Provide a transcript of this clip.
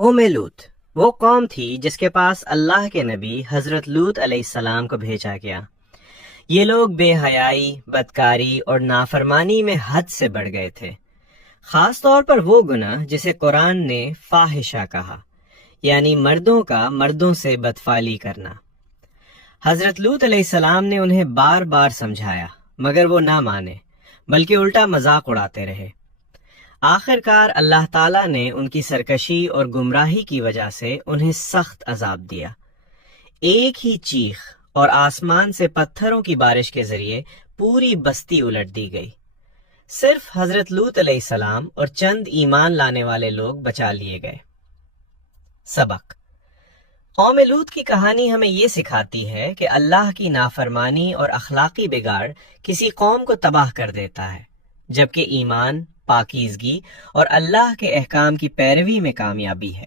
قوم لوط وہ قوم تھی جس کے پاس اللہ کے نبی حضرت لوط علیہ السلام کو بھیجا گیا۔ یہ لوگ بے حیائی، بدکاری اور نافرمانی میں حد سے بڑھ گئے تھے، خاص طور پر وہ گناہ جسے قرآن نے فاحشہ کہا، یعنی مردوں کا مردوں سے بدفعلی کرنا۔ حضرت لوط علیہ السلام نے انہیں بار بار سمجھایا مگر وہ نہ مانے، بلکہ الٹا مذاق اڑاتے رہے۔ آخر کار اللہ تعالیٰ نے ان کی سرکشی اور گمراہی کی وجہ سے انہیں سخت عذاب دیا۔ ایک ہی چیخ اور آسمان سے پتھروں کی بارش کے ذریعے پوری بستی الٹ دی گئی۔ صرف حضرت لوط علیہ السلام اور چند ایمان لانے والے لوگ بچا لیے گئے۔ سبق: قوم لوط کی کہانی ہمیں یہ سکھاتی ہے کہ اللہ کی نافرمانی اور اخلاقی بگاڑ کسی قوم کو تباہ کر دیتا ہے، جبکہ ایمان، پاکیزگی اور اللہ کے احکام کی پیروی میں کامیابی ہے۔